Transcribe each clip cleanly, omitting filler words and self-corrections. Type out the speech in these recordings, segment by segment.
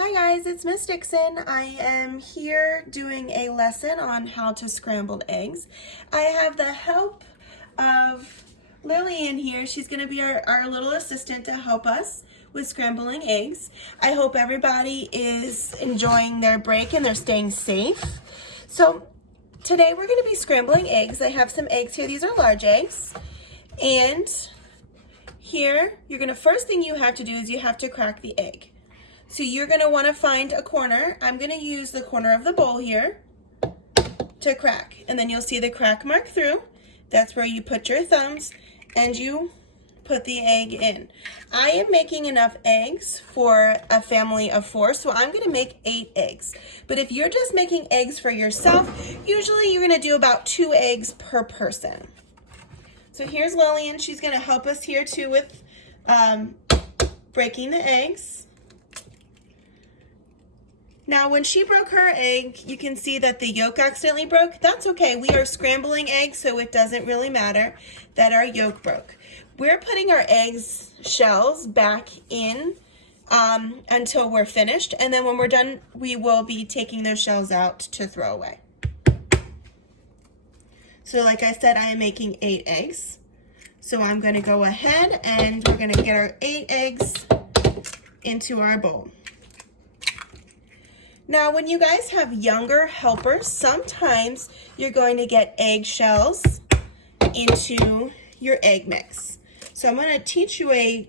Hi guys, it's Miss Dixon. I am here doing a lesson on how to scramble eggs. I have the help of Lily in here. She's going to be our little assistant to help us with scrambling eggs. I hope everybody is enjoying their break and they're staying safe. So today we're going to be scrambling eggs. I have some eggs here. These are large eggs. And here, first thing you have to do is you have to crack the egg. So you're going to want to find a corner. I'm going to use the corner of the bowl here to crack. And then you'll see the crack mark through. That's where you put your thumbs and you put the egg in. I am making enough eggs for a family of 4, so I'm going to make 8 eggs. But if you're just making eggs for yourself, usually you're going to do about 2 eggs per person. So here's Lillian. She's going to help us here too with breaking the eggs. Now, when she broke her egg, you can see that the yolk accidentally broke. That's okay. We are scrambling eggs, so it doesn't really matter that our yolk broke. We're putting our eggs shells back in until we're finished, and then when we're done, we will be taking those shells out to throw away. So like I said, I am making 8 eggs. So I'm going to go ahead and we're going to get our 8 eggs into our bowl. Now, when you guys have younger helpers, sometimes you're going to get eggshells into your egg mix. So I'm going to teach you a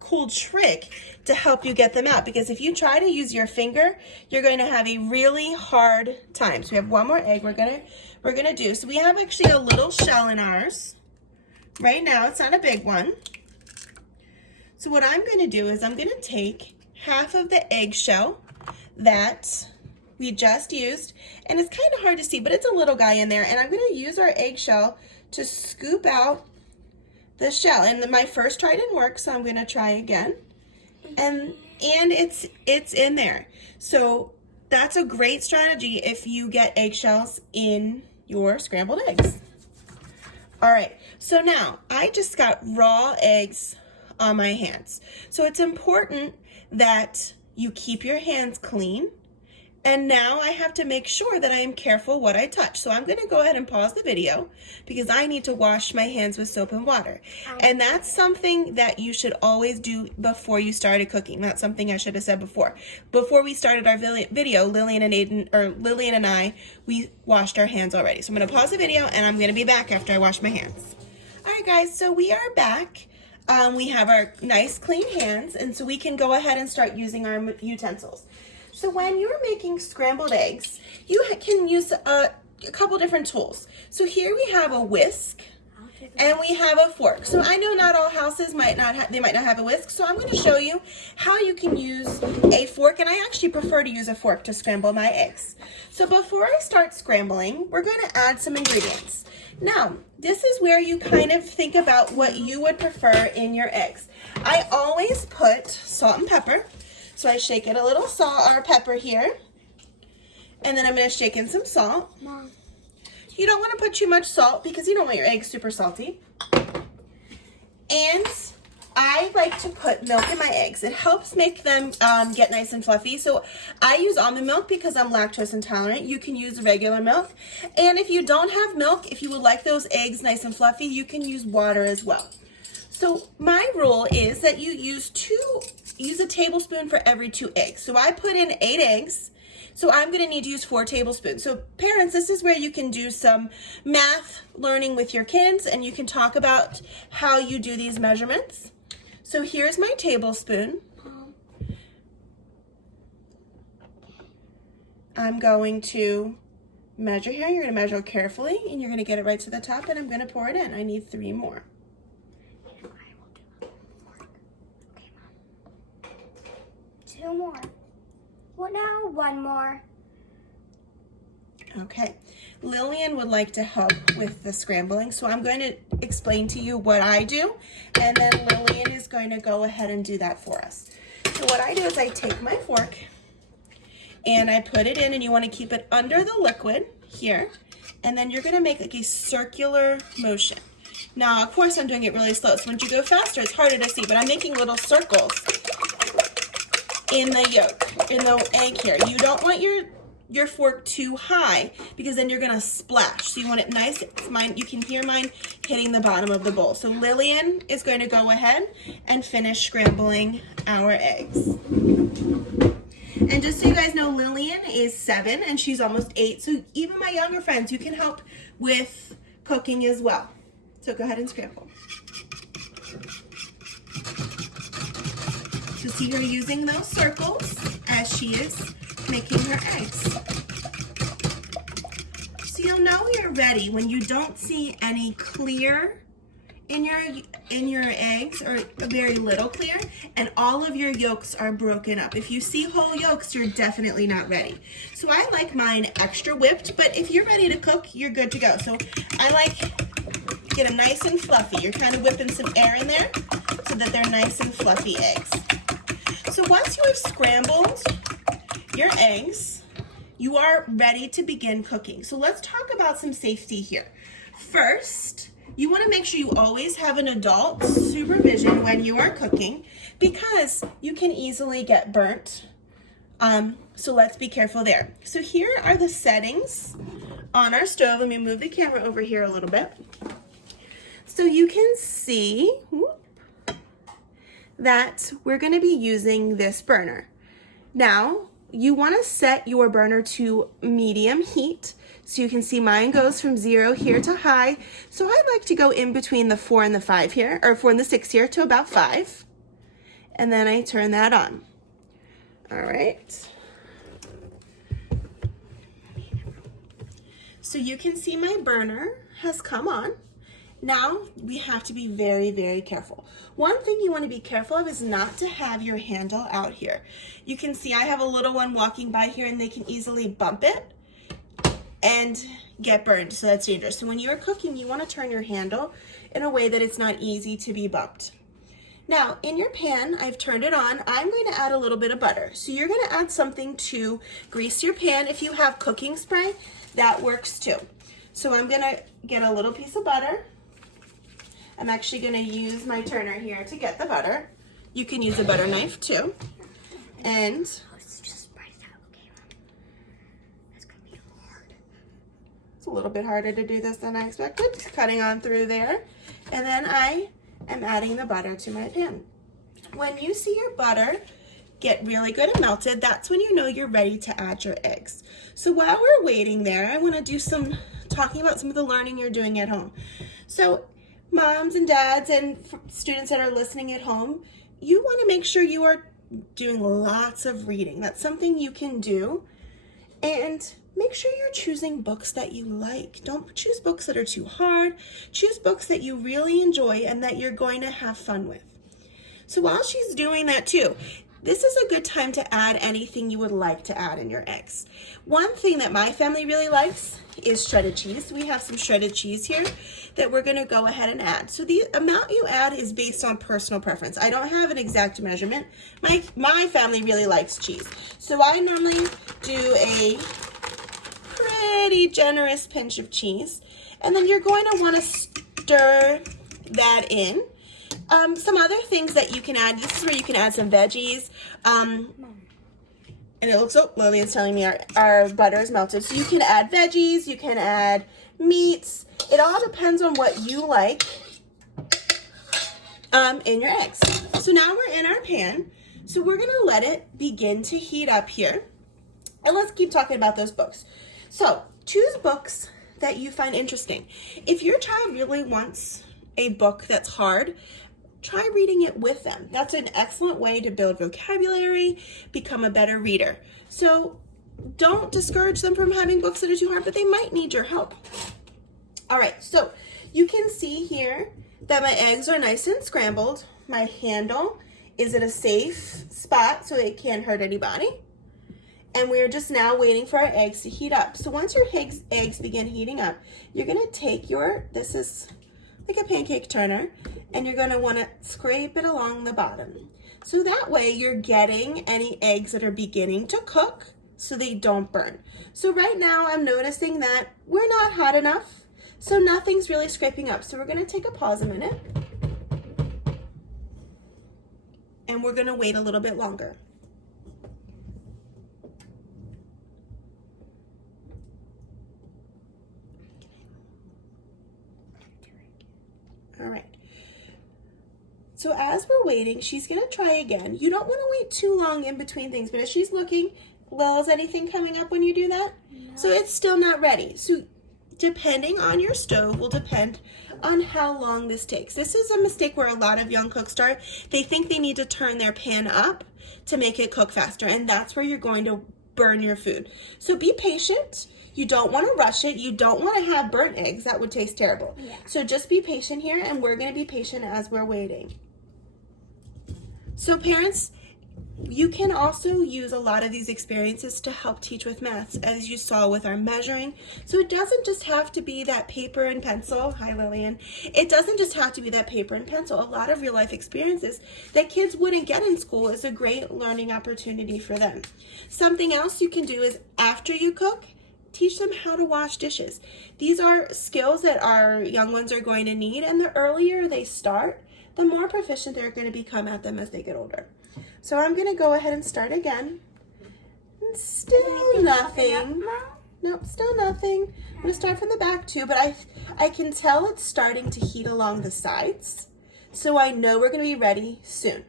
cool trick to help you get them out, because if you try to use your finger, you're going to have a really hard time. So we have one more egg we're gonna do. So we have actually a little shell in ours. Right now, it's not a big one. So what I'm going to do is I'm going to take half of the eggshell that we just used, and it's kind of hard to see, but it's a little guy in there, and I'm going to use our eggshell to scoop out the shell. And my first try didn't work, so I'm going to try again, and it's in there. So that's a great strategy if you get eggshells in your scrambled eggs. All right, so now I just got raw eggs on my hands. So it's important that you keep your hands clean. And now I have to make sure that I am careful what I touch. So I'm going to go ahead and pause the video because I need to wash my hands with soap and water. And that's something that you should always do before you started cooking. That's something I should have said before. Before we started our video, Lillian and I, we washed our hands already. So I'm going to pause the video and I'm going to be back after I wash my hands. All right, guys, so we are back. We have our nice clean hands, and so we can go ahead and start using our utensils. So when you're making scrambled eggs, you can use a couple different tools. So here we have a whisk and we have a fork. So I know not all houses might not have a whisk, so I'm going to show you how you can use a fork, and I actually prefer to use a fork to scramble my eggs. So before I start scrambling, we're going to add some ingredients. Now, this is where you kind of think about what you would prefer in your eggs. I always put salt and pepper. So I shake in a little salt or pepper here, and then I'm going to shake in some salt. Mom. You don't want to put too much salt because you don't want your eggs super salty. And I like to put milk in my eggs. It helps make them get nice and fluffy. So I use almond milk because I'm lactose intolerant. You can use regular milk. And if you don't have milk, if you would like those eggs nice and fluffy, you can use water as well. So my rule is that you use a tablespoon for every 2 eggs. So I put in 8 eggs. So I'm going to need to use 4 tablespoons. So parents, this is where you can do some math learning with your kids, and you can talk about how you do these measurements. So here's my tablespoon. I'm going to measure here. You're going to measure carefully, and you're going to get it right to the top, and I'm going to pour it in. I need 3 more. Okay, Mom. 2 more. Well, now 1 more. Okay, Lillian would like to help with the scrambling, so I'm going to explain to you what I do, and then Lillian is going to go ahead and do that for us. So what I do is I take my fork and I put it in, and you want to keep it under the liquid here, and then you're going to make like a circular motion. Now, of course, I'm doing it really slow, so once you go faster, it's harder to see, but I'm making little circles in the yolk. egg here. You don't want your fork too high because then you're gonna splash. So you want it nice. Mine, you can hear mine hitting the bottom of the bowl. So Lillian is going to go ahead and finish scrambling our eggs. And just so you guys know, Lillian is 7 and she's almost 8. So even my younger friends, you can help with cooking as well. So go ahead and scramble. So see her using those circles as she is making her eggs. So you'll know you're ready when you don't see any clear in your eggs, or very little clear, and all of your yolks are broken up. If you see whole yolks, you're definitely not ready. So I like mine extra whipped, but if you're ready to cook, you're good to go. So I like to get them nice and fluffy. You're kind of whipping some air in there so that they're nice and fluffy eggs. So once you have scrambled your eggs, you are ready to begin cooking. So let's talk about some safety here. First, you want to make sure you always have an adult supervision when you are cooking because you can easily get burnt. So let's be careful there. So here are the settings on our stove. Let me move the camera over here a little bit. So you can see that we're going to be using this burner. Now, you want to set your burner to medium heat. So you can see mine goes from 0 here to high. So I like to go in between the 4 and the 5 here, or 4 and the 6 here to about 5. And then I turn that on. All right. So you can see my burner has come on. Now we have to be very, very careful. One thing you want to be careful of is not to have your handle out here. You can see I have a little one walking by here and they can easily bump it and get burned, so that's dangerous. So when you're cooking, you want to turn your handle in a way that it's not easy to be bumped. Now, in your pan, I've turned it on. I'm going to add a little bit of butter. So you're going to add something to grease your pan. If you have cooking spray, that works too. So I'm going to get a little piece of butter. I'm actually going to use my turner here to get the butter. You can use a butter knife too. And it's a little bit harder to do this than I expected. Cutting on through there. And then I am adding the butter to my pan. When you see your butter get really good and melted, that's when you know you're ready to add your eggs. So while we're waiting there, I want to do some talking about some of the learning you're doing at home. So moms and dads and students that are listening at home, you want to make sure you are doing lots of reading. That's something you can do. And make sure you're choosing books that you like. Don't choose books that are too hard. Choose books that you really enjoy and that you're going to have fun with. So while she's doing that too, this is a good time to add anything you would like to add in your eggs. One thing that my family really likes is shredded cheese. We have some shredded cheese here that we're going to go ahead and add. So the amount you add is based on personal preference. I don't have an exact measurement. My family really likes cheese. So I normally do a pretty generous pinch of cheese. And then you're going to want to stir that in. Some other things that you can add, this is where you can add some veggies. And it looks, oh, Lillian's telling me our butter is melted. So you can add veggies, you can add meats. It all depends on what you like in your eggs. So now we're in our pan. So we're gonna let it begin to heat up here. And let's keep talking about those books. So choose books that you find interesting. If your child really wants a book that's hard, try reading it with them. That's an excellent way to build vocabulary, become a better reader. So don't discourage them from having books that are too hard, but they might need your help. All right, so you can see here that my eggs are nice and scrambled. My handle is at a safe spot so it can't hurt anybody. And we're just now waiting for our eggs to heat up. So once your eggs begin heating up, you're gonna take this is like a pancake turner, and you're going to want to scrape it along the bottom. So that way you're getting any eggs that are beginning to cook so they don't burn. So right now I'm noticing that we're not hot enough, so nothing's really scraping up. So we're going to take a pause a minute, and we're going to wait a little bit longer. All right. So as we're waiting, she's going to try again. You don't want to wait too long in between things, but as she's looking, Lil, is anything coming up when you do that? No. So it's still not ready. So depending on your stove will depend on how long this takes. This is a mistake where a lot of young cooks are. They think they need to turn their pan up to make it cook faster, and that's where you're going to burn your food. So be patient. You don't want to rush it. You don't want to have burnt eggs. That would taste terrible. Yeah. So just be patient here, and we're going to be patient as we're waiting. So parents, you can also use a lot of these experiences to help teach with maths, as you saw with our measuring. So it doesn't just have to be that paper and pencil. Hi, Lillian. It doesn't just have to be that paper and pencil. A lot of real life experiences that kids wouldn't get in school is a great learning opportunity for them. Something else you can do is after you cook, teach them how to wash dishes. These are skills that our young ones are going to need, and the earlier they start, the more proficient they're going to become at them as they get older. So I'm going to go ahead and start again. And still nothing. Nope, still nothing. I'm going to start from the back too, but I can tell it's starting to heat along the sides. So I know we're going to be ready soon.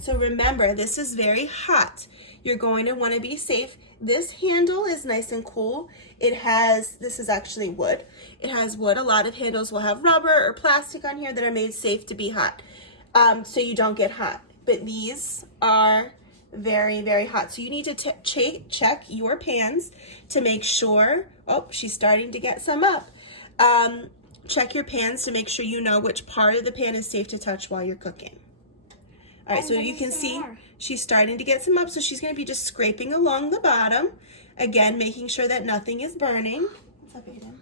So remember, this is very hot. You're going to want to be safe. This handle is nice and cool. This is actually wood. It has wood. A lot of handles will have rubber or plastic on here that are made safe to be hot, so you don't get hot. But these are very, very hot. So you need to check your pans to make sure, oh, she's starting to get some up. Check your pans to make sure you know which part of the pan is safe to touch while you're cooking. All right, so you can see she's starting to get some up, so she's going to be just scraping along the bottom. Again, making sure that nothing is burning. What's up, Aiden?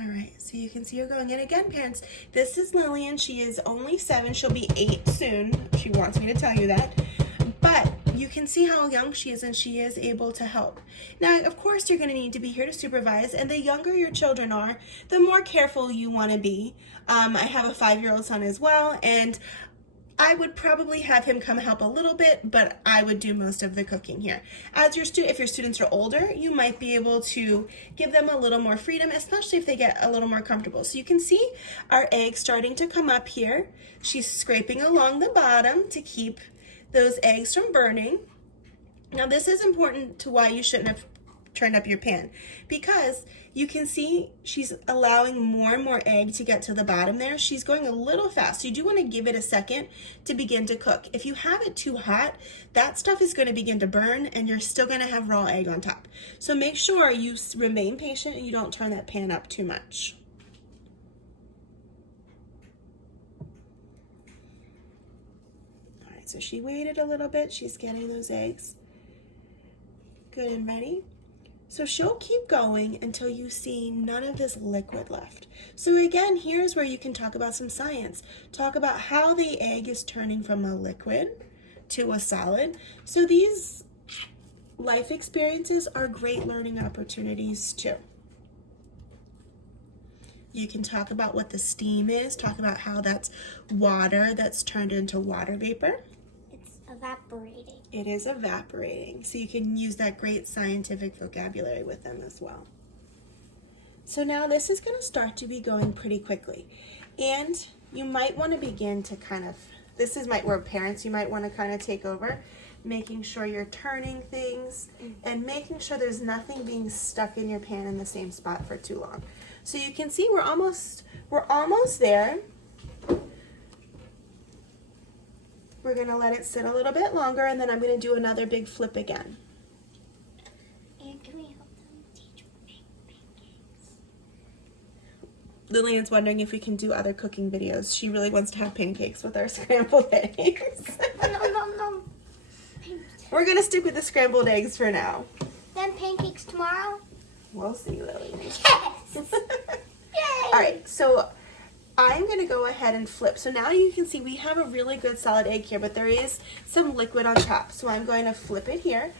All right, so you can see her going in. Again, parents, this is Lillian. She is only 7. She'll be 8 soon. She wants me to tell you that. But you can see how young she is, and she is able to help. Now, of course, you're going to need to be here to supervise, and the younger your children are, the more careful you want to be. I have a 5-year-old son as well, and I would probably have him come help a little bit, but I would do most of the cooking here. If your students are older, you might be able to give them a little more freedom, especially if they get a little more comfortable. So you can see our eggs starting to come up here. She's scraping along the bottom to keep those eggs from burning. Now this is important to why you shouldn't have turned up your pan, because you can see she's allowing more and more egg to get to the bottom there. She's going a little fast. So you do want to give it a second to begin to cook. If you have it too hot, that stuff is going to begin to burn, and you're still going to have raw egg on top. So make sure you remain patient and you don't turn that pan up too much. So she waited a little bit. She's getting those eggs good and ready. So she'll keep going until you see none of this liquid left. So again, here's where you can talk about some science. Talk about how the egg is turning from a liquid to a solid. So these life experiences are great learning opportunities too. You can talk about what the steam is, talk about how that's water that's turned into water vapor. Evaporating. It is evaporating. So you can use that great scientific vocabulary with them as well. So now this is going to start to be going pretty quickly. And you might want to begin to this is where parents, you might want to kind of take over, making sure you're turning things and making sure there's nothing being stuck in your pan in the same spot for too long. So you can see we're almost there. We're going to let it sit a little bit longer, and then I'm going to do another big flip again. And can we help them teach pancakes? Lillian's wondering if we can do other cooking videos. She really wants to have pancakes with our scrambled eggs. No. We're going to stick with the scrambled eggs for now. Then pancakes tomorrow? We'll see, Lillian. Yes! All right, so I'm going to go ahead and flip. So now you can see we have a really good solid egg here, but there is some liquid on top. So I'm going to flip it here.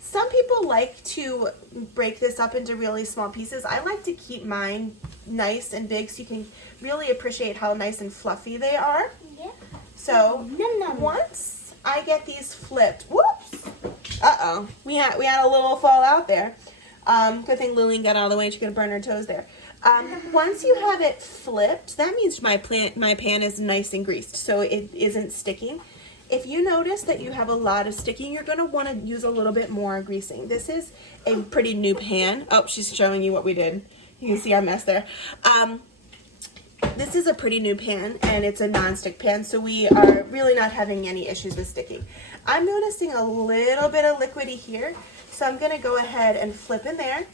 Some people like to break this up into really small pieces. I like to keep mine nice and big so you can really appreciate how nice and fluffy they are. Yeah. So once I get these flipped, whoops, Uh-oh. We had a little fallout there. Good thing Lillian got out of the way. She could burn her toes there. Once you have it flipped, that means my pan is nice and greased, so it isn't sticking. If you notice that you have a lot of sticking, you're going to want to use a little bit more greasing. This is a pretty new pan. Oh, she's showing you what we did. You can see our mess there. This is a pretty new pan, and it's a non-stick pan, so we are really not having any issues with sticking. I'm noticing a little bit of liquidy here, so I'm going to go ahead and flip in there.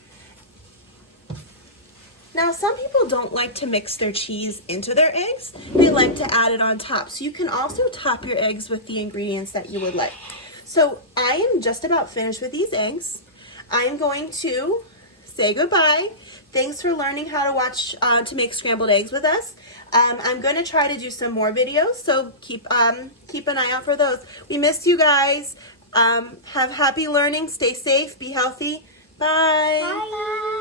Now, some people don't like to mix their cheese into their eggs. They like to add it on top. So you can also top your eggs with the ingredients that you would like. So I am just about finished with these eggs. I'm going to say goodbye. Thanks for learning how to watch to make scrambled eggs with us. I'm going to try to do some more videos, so keep an eye out for those. We miss you guys. Have happy learning. Stay safe. Be healthy. Bye. Bye.